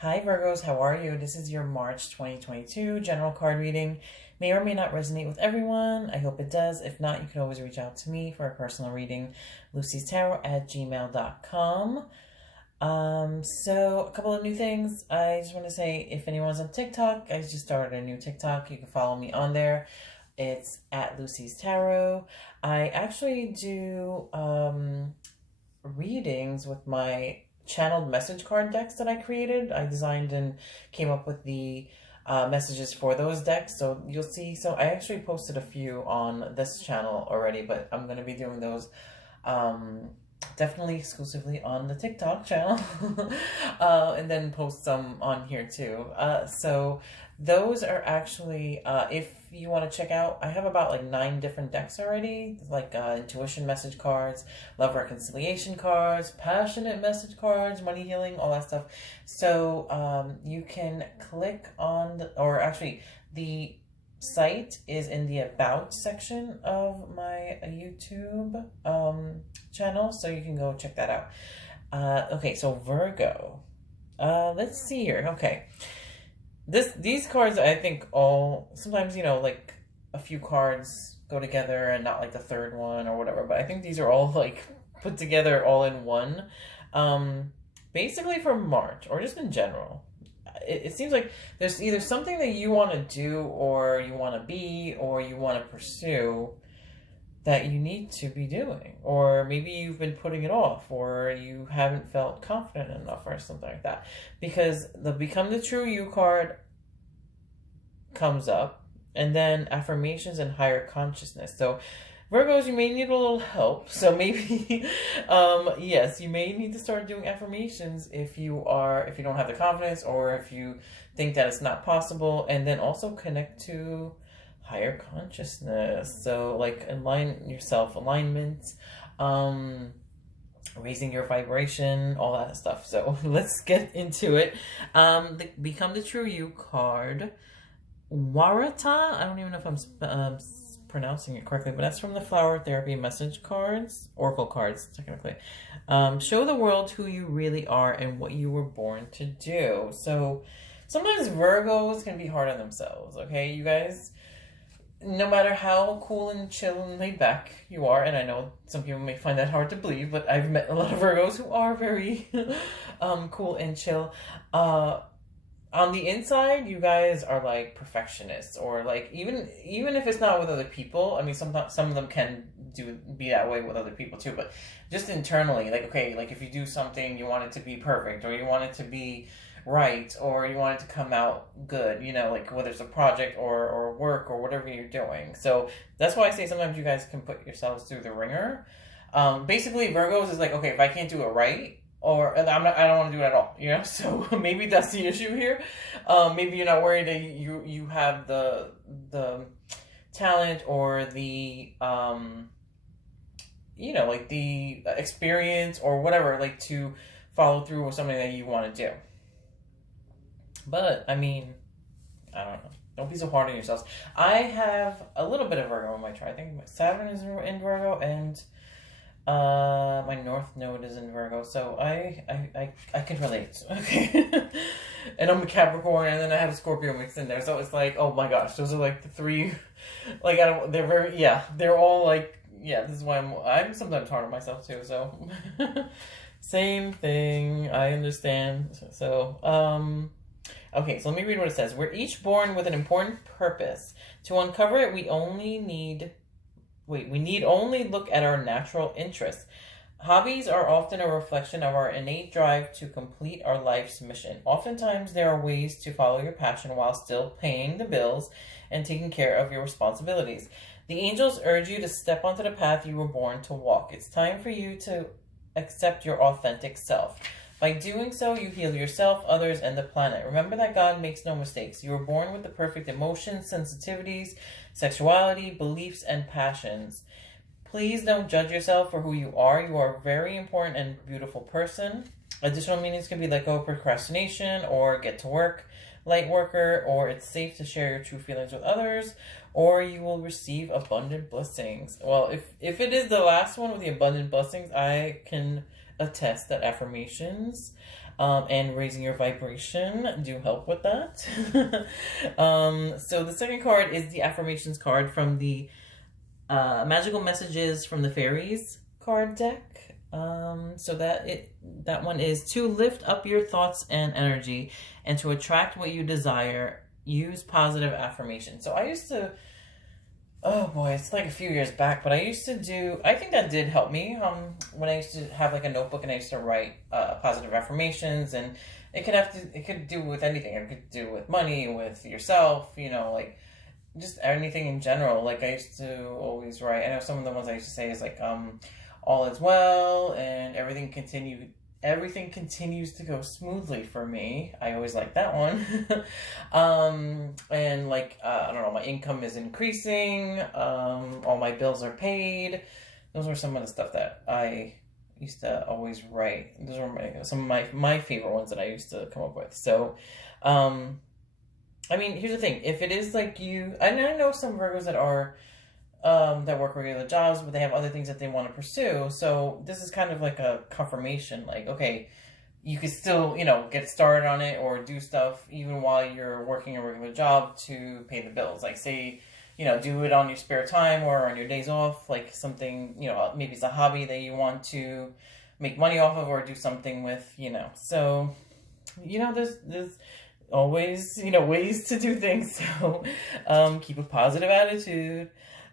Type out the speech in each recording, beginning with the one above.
Hi Virgos, how are you? This is your March 2022 general card reading. May or may not resonate with everyone. I hope it does. If not, you can always reach out to me for a personal reading, lucy'starot@gmail.com. So a couple of new things. I just want to say, if anyone's on TikTok, I just started a new TikTok. You can follow me on there. It's at Lucy's Tarot. I actually do readings with my channeled message card decks that I created. I designed and came up with the messages for those decks. So you'll see. So I actually posted a few on this channel already, but I'm going to be doing those definitely exclusively on the TikTok channel and then post some on here too. So those are actually, if you want to check out, I have about like 9 different decks already, like intuition message cards, love reconciliation cards, passionate message cards, money healing, all that stuff. So you can click on, or actually the site is in the about section of my YouTube channel, so you can go check that out. Okay, so Virgo. Let's see here. Okay. These cards, I think all, sometimes, like a few cards go together and not like the third one or whatever, but I think these are all like put together all in one. Basically for March, or just in general. It seems like there's either something that you want to do, or you want to be, or you want to pursue that you need to be doing. Or maybe you've been putting it off, or you haven't felt confident enough, or something like that. Because the Become the True You card comes up, and then affirmations and higher consciousness. So Virgos, you may need a little help. So maybe, yes, you may need to start doing affirmations if you don't have the confidence, or if you think that it's not possible. And then also connect to higher consciousness. So like align yourself, alignment, raising your vibration, all that stuff. So let's get into it. The Become the True You card, Warata. I don't even know if I'm pronouncing it correctly, but that's from the Flower Therapy message cards, Oracle cards, technically. Show the world who you really are and what you were born to do. So sometimes Virgos can be hard on themselves, okay, you guys? No matter how cool and chill and laid back you are, and I know some people may find that hard to believe, but I've met a lot of Virgos who are very cool and chill. On the inside, you guys are like perfectionists, or like even if it's not with other people. I mean, sometimes some of them can be that way with other people too, but just internally, like, okay, like if you do something, you want it to be perfect, or you want it to be right, or you want it to come out good, like whether it's a project or work or whatever you're doing. So that's why I say sometimes you guys can put yourselves through the ringer. Basically, Virgos is like, okay, if I can't do it right, or I don't want to do it at all, so maybe that's the issue here. Maybe you're not worried that you have the talent, or the like the experience or whatever, like to follow through with something that you want to do. But I mean, I don't know, don't be so hard on yourselves. I have a little bit of Virgo in my chart. I think my Saturn is in Virgo, and my North Node is in Virgo, so I can relate, okay? And I'm a Capricorn, and then I have Scorpio mixed in there, so it's like, oh my gosh, those are like the 3, like, they're all like, this is why I'm sometimes hard on myself too, so, same thing, I understand. So, okay, so let me read what it says. We're each born with an important purpose. To uncover it, we need only look at our natural interests. Hobbies are often a reflection of our innate drive to complete our life's mission. Oftentimes, there are ways to follow your passion while still paying the bills and taking care of your responsibilities. The angels urge you to step onto the path you were born to walk. It's time for you to accept your authentic self. By doing so, you heal yourself, others, and the planet. Remember that God makes no mistakes. You were born with the perfect emotions, sensitivities, sexuality, beliefs, and passions. Please don't judge yourself for who you are. You are a very important and beautiful person. Additional meanings can be let go of procrastination, or get to work, light worker, or it's safe to share your true feelings with others, or you will receive abundant blessings. Well, if it is the last one with the abundant blessings, I can attest that affirmations and raising your vibration do help with that. So the second card is the affirmations card from the Magical Messages from the Fairies card deck. So that one is to lift up your thoughts and energy and to attract what you desire. Use positive affirmation. So I used to, oh boy, it's like a few years back, but I used to do, I think that did help me when I used to have like a notebook and I used to write positive affirmations, and it could do with anything. It could do with money, with yourself, like just anything in general. Like I used to always write, I know some of the ones I used to say is like, all is well and everything continues to go smoothly for me. I always like that one. And like, I don't know, my income is increasing. All my bills are paid. Those were some of the stuff that I used to always write. Those were some of my favorite ones that I used to come up with. So, I mean, here's the thing. If it is like you, and I know some Virgos that are, that work regular jobs, but they have other things that they want to pursue. So this is kind of like a confirmation, like, okay, you could still, get started on it or do stuff even while you're working a regular job to pay the bills. Like say, do it on your spare time or on your days off, like something, maybe it's a hobby that you want to make money off of or do something with, So, there's always, ways to do things. So, keep a positive attitude.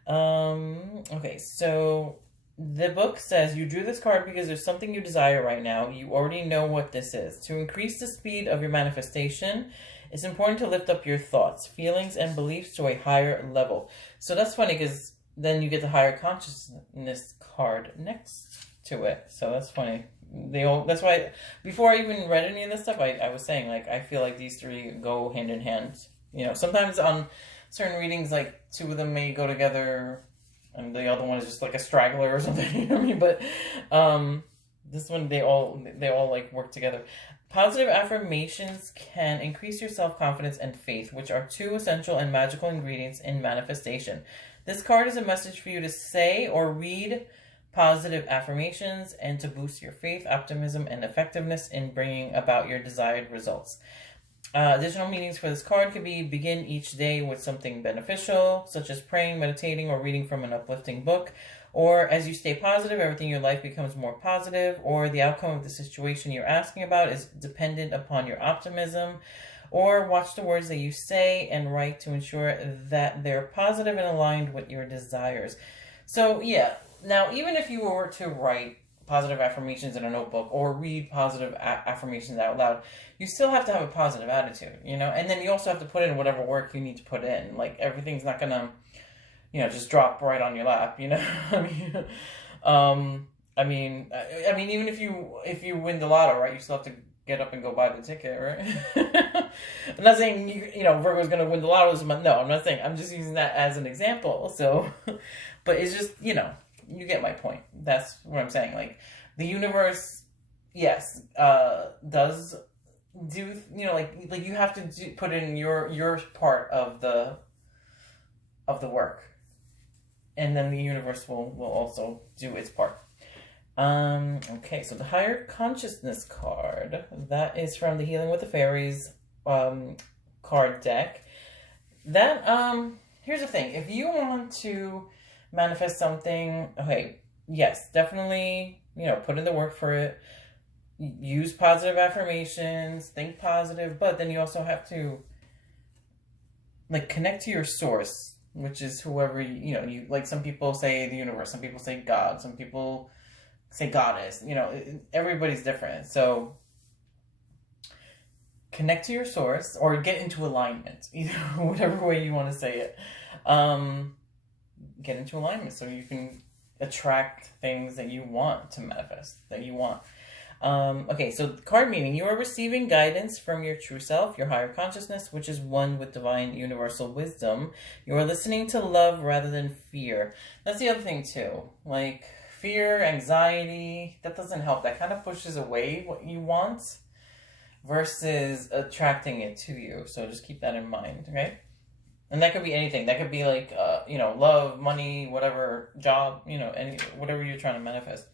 Okay, so the book says you drew this card because there's something you desire right now. You already know what this is. To increase the speed of your manifestation, it's important to lift up your thoughts, feelings, and beliefs to a higher level. So that's funny because then you get the higher consciousness card next to it. So that's funny. That's why before I even read any of this stuff, I was saying, like, I feel like these three go hand in hand. Sometimes on certain readings, like two of them may go together and the other one is just like a straggler or something, you know what I mean? But this one, they all like work together. Positive affirmations can increase your self-confidence and faith, which are two essential and magical ingredients in manifestation. This card is a message for you to say or read positive affirmations and to boost your faith, optimism, and effectiveness in bringing about your desired results. Additional meanings for this card could be begin each day with something beneficial, such as praying, meditating, or reading from an uplifting book. Or as you stay positive, everything in your life becomes more positive. Or the outcome of the situation you're asking about is dependent upon your optimism. Or watch the words that you say and write to ensure that they're positive and aligned with your desires. So yeah, now even if you were to write positive affirmations in a notebook or read positive affirmations out loud, you still have to have a positive attitude, and then you also have to put in whatever work you need to put in. Like everything's not gonna, just drop right on your lap, I mean, even if you win the lotto, right, you still have to get up and go buy the ticket, right? I'm not saying Virgo's gonna win the lotto this month. No, I'm not saying. I'm just using that as an example. So, but it's just you get my point. That's what I'm saying. Like the universe, yes, does do like you have to put in your part of the work, and then the universe will also do its part. Okay, so the higher consciousness card, that is from the Healing with the Fairies card deck. That here's the thing: if you want to manifest something, okay, yes, definitely, put in the work for it. Use positive affirmations, think positive, but then you also have to like connect to your source, which is whoever you like. Some people say the universe, some people say God, some people say goddess, everybody's different. So connect to your source or get into alignment, either whatever way you want to say it. Get into alignment so you can attract things that you want to manifest, that you want. Okay, so the card meaning: you are receiving guidance from your true self, your higher consciousness, which is one with divine universal wisdom. You are listening to love rather than fear. That's the other thing too. Like fear, anxiety, that doesn't help. That kind of pushes away what you want versus attracting it to you. So just keep that in mind, okay? And that could be anything. That could be like, love, money, whatever, job, whatever you're trying to manifest.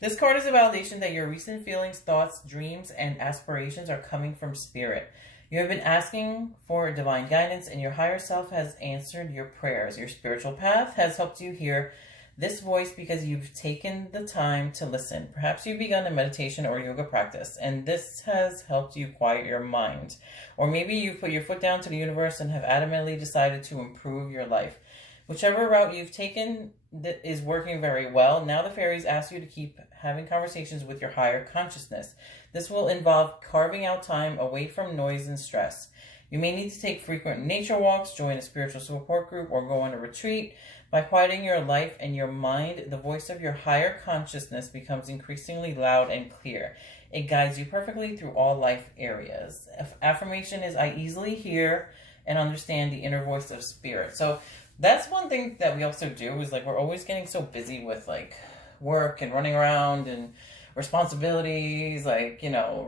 This card is a validation that your recent feelings, thoughts, dreams, and aspirations are coming from spirit. You have been asking for divine guidance, and your higher self has answered your prayers. Your spiritual path has helped you hear this voice because you've taken the time to listen. Perhaps you've begun a meditation or yoga practice, and this has helped you quiet your mind. Or maybe you've put your foot down to the universe and have adamantly decided to improve your life. Whichever route you've taken that is working very well. Now the fairies ask you to keep having conversations with your higher consciousness. This will involve carving out time away from noise and stress. You may need to take frequent nature walks, join a spiritual support group, or go on a retreat. By quieting your life and your mind, the voice of your higher consciousness becomes increasingly loud and clear. It guides you perfectly through all life areas. Affirmation is, I easily hear and understand the inner voice of spirit. So that's one thing that we also do is like we're always getting so busy with like work and running around and responsibilities, like, running.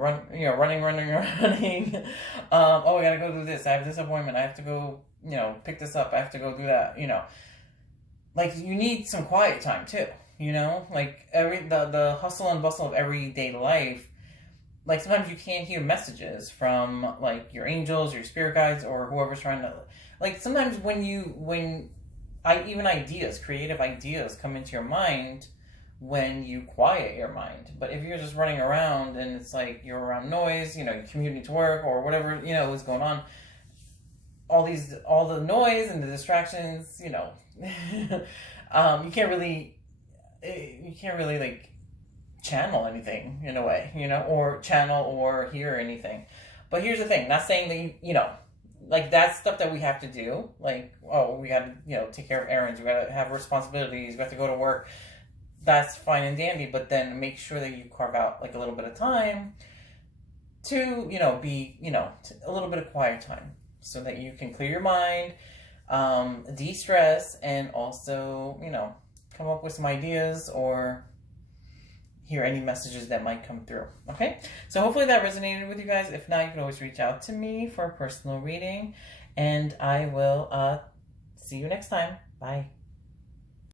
Oh, I gotta go do this. I have this appointment. I have to go, pick this up. I have to go do that, Like, you need some quiet time too, Like, the hustle and bustle of everyday life, like, sometimes you can't hear messages from, like, your angels, your spirit guides, or whoever's trying to, like, sometimes even ideas, creative ideas come into your mind when you quiet your mind. But if you're just running around and it's like you're around noise, you're commuting to work or whatever, is going on, all the noise and the distractions, you can't really like channel anything in a way, or channel or hear anything. But here's the thing, not saying that like that's stuff that we have to do. Like, oh, we got to, take care of errands. We got to have responsibilities. We have to go to work. That's fine and dandy. But then make sure that you carve out like a little bit of time to, be, a little bit of quiet time so that you can clear your mind, de-stress, and also, come up with some ideas or hear any messages that might come through. Okay, so hopefully that resonated with you guys. If not, you can always reach out to me for a personal reading, and I will see you next time. Bye.